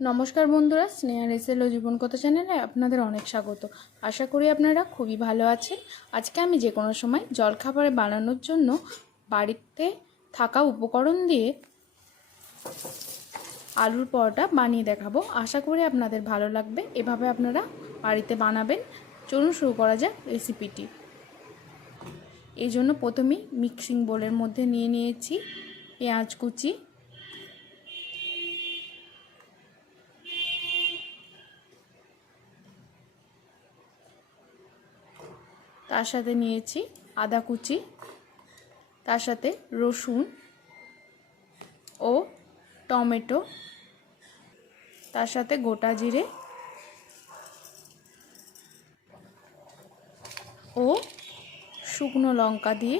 নমস্কার বন্ধুরা, স্নেহা রেসেল ও জীবনকথা চ্যানেলে আপনাদের অনেক স্বাগত। আশা করি আপনারা খুবই ভালো আছেন। আজকে আমি যে কোনো সময় জলখাবারে বানানোর জন্য বাড়িতে থাকা উপকরণ দিয়ে আলুর পরোটা বানিয়ে দেখাবো। আশা করি আপনাদের ভালো লাগবে। এভাবে আপনারা বাড়িতে বানাবেন। চলুন শুরু করা যাক রেসিপিটি। এই জন্য প্রথমেই মিক্সিং বোলের মধ্যে নিয়ে নিয়েছি পেঁয়াজ কুচি তার সাথে নিয়েছি আদা কুচি, তার সাথে রসুন ও টমেটো, তার সাথে গোটা জিরে ও শুকনো লঙ্কা দিয়ে,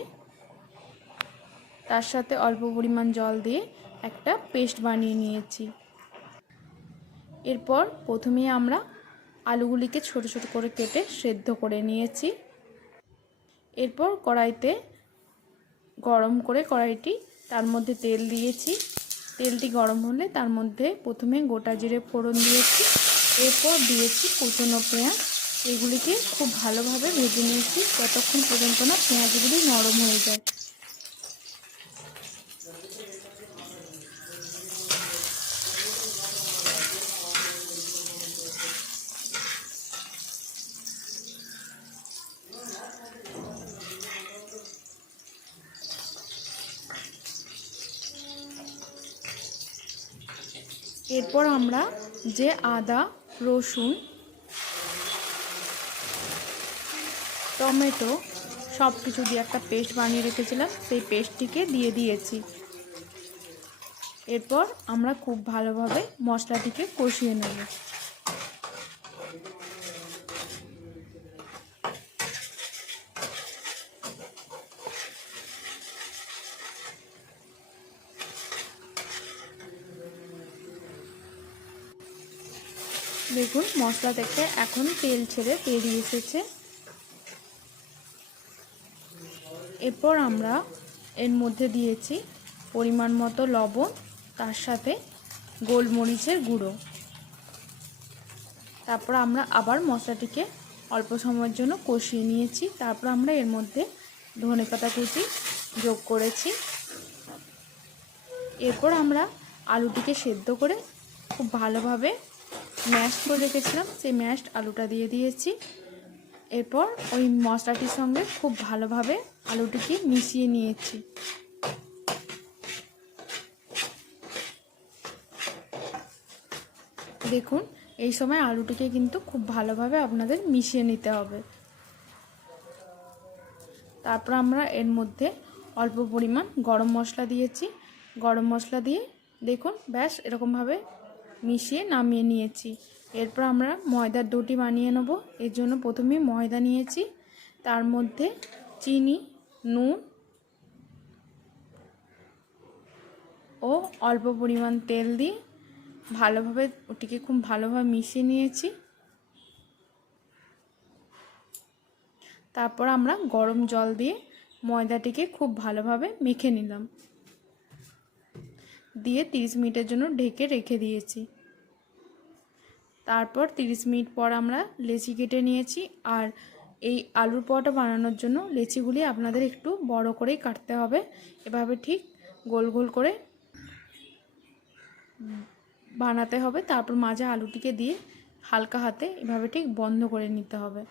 তার সাথে অল্প পরিমাণ জল দিয়ে একটা পেস্ট বানিয়ে নিয়েছি। এরপর প্রথমে আমরা আলুগুলিকে ছোট ছোট করে কেটে সেদ্ধ করে নিয়েছি। এরপর কড়াইতে গরম করে কড়াইটি তার মধ্যে তেল দিয়েছি। তেলটি গরম হলে তার মধ্যে প্রথমে গোটা জিরে ফোড়ন দিয়েছি। এরপর দিয়েছি কুচনো পেঁয়াজ। এগুলিকে খুব ভালোভাবে ভেজে নিয়েছি। যতক্ষণ পর্যন্ত না পেঁয়াজগুলি নরম হয়ে যায়। এরপর আমরা যে আদা, রসুন, টমেটো সব কিছু দিয়ে একটা পেস্ট বানিয়ে রেখেছিলাম, সেই পেস্টটিকে দিয়ে দিয়েছি। এরপর আমরা খুব ভালোভাবে মশলাটিকে কষিয়ে নেব। দেখুন, মশলা থেকে এখন তেল ছেড়ে বেরিয়ে এসেছে। এরপর আমরা এর মধ্যে দিয়েছি পরিমাণ মতো লবণ, তার সাথে গোলমরিচের গুঁড়ো। তারপর আমরা আবার মশলাটিকে অল্প সময়ের জন্য কষিয়ে নিয়েছি। তারপর আমরা এর মধ্যে ধনে পাতা কুচি যোগ করেছি। এরপর আমরা আলুটিকে সেদ্ধ করে খুব ভালোভাবে ম্যাশ করে রেখেছিলাম, সেই ম্যাশড আলুটা দিয়ে দিয়েছি। এরপর ওই মশলাটির সঙ্গে খুব ভালোভাবে আলুটিকে মিশিয়ে নিয়েছি। দেখুন, এই সময় আলুটিকে কিন্তু খুব ভালোভাবে আপনাদের মিশিয়ে নিতে হবে। তারপর আমরা এর মধ্যে অল্প পরিমাণ গরম মশলা দিয়েছি। গরম মশলা দিয়ে দেখুন, ব্যাস, এরকমভাবে মিশিয়ে নামিয়ে নিয়েছি। এরপর আমরা ময়দার ডোটি বানিয়ে নেব। এর জন্য প্রথমে ময়দা নিয়েছি। তার মধ্যে চিনি, নুন ও অল্প পরিমাণ তেল দিয়ে ভালোভাবে, ওটিকে খুব ভালোভাবে মিশিয়ে নিয়েছি। তারপর আমরা গরম জল দিয়ে ময়দাটিকে খুব ভালোভাবে মেখে নিলাম। দিয়ে 30 মিনিটের জন্য ঢেকে রেখে দিয়েছি। তারপর 30 মিনিট পর আমরা লেচি কেটে নিয়েছি আর এই আলুর পরোটা বানানোর জন্য লেচিগুলি আপনাদের একটু বড় করেই কাটতে হবে। এভাবে ঠিক গোল গোল করে বানাতে হবে। তারপর মাঝে আলুটিকে দিয়ে হালকা হাতে এভাবে ঠিক বন্ধ করে নিতে হবে।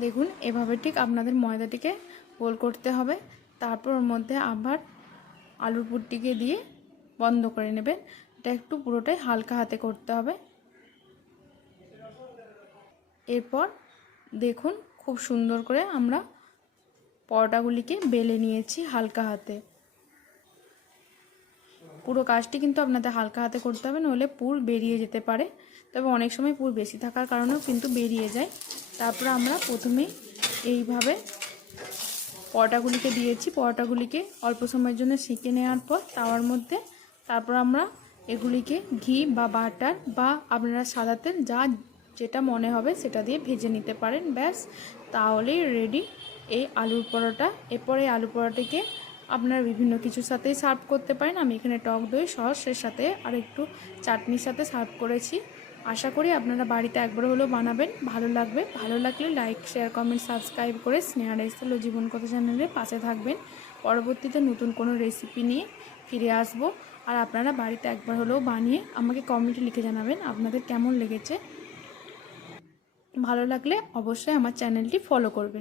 দেখুন, এভাবে ঠিক আপনাদের ময়দাটিকে গোল করতে হবে। তারপর ওর মধ্যে আবার আলুর পুরটিকে দিয়ে বন্ধ করে নেবেন। এটা একটু পুরোটাই হালকা হাতে করতে হবে। এরপর দেখুন খুব সুন্দর করে আমরা পরোটাগুলিকে বেলে নিয়েছি হালকা হাতে। পুরো কাজটি কিন্তু আপনাদের হালকা হাতে করতে হবে, নইলে পুর বেরিয়ে যেতে পারে। তবে অনেক সময় পুর বেশি থাকার কারণেও কিন্তু বেরিয়ে যায়। তারপর আমরা প্রথমেই এইভাবে পরোটাগুলিকে দিয়েছি। পরোটাগুলিকে অল্প সময়ের জন্য সেঁকে নেওয়ার পর তাওয়ার মধ্যে তারপর আমরা এগুলিকে ঘি বা বাটার বা আপনারা সাদা তেল যা যেটা মনে হবে সেটা দিয়ে ভেজে নিতে পারেন, ব্যাস। তাহলেই রেডি এই আলুর পরোটা। এরপরে আলু পরোটাকে আপনারা বিভিন্ন কিছুর সাথেই সার্ভ করতে পারেন। আমি এখানে টক দই সসের সাথে আর একটু চাটনির সাথে সার্ভ করেছি। আশা করি আপনারা বাড়িতে একবার হলেও বানাবেন। ভালো লাগবে। ভালো লাগলে লাইক শেয়ার কমেন্ট সাবস্ক্রাইব করে স্নেহা রাইস্তাল জীবন কথা চ্যানেলের পাশে থাকবেন। পরবর্তীতে নতুন কোনো রেসিপি নিয়ে ফিরে আসব। আর আপনারা বাড়িতে একবার হলেও বানিয়ে আমাকে কমেন্টে লিখে জানাবেন আপনাদের কেমন লেগেছে। ভালো লাগলে অবশ্যই আমার চ্যানেলটি ফলো করবেন।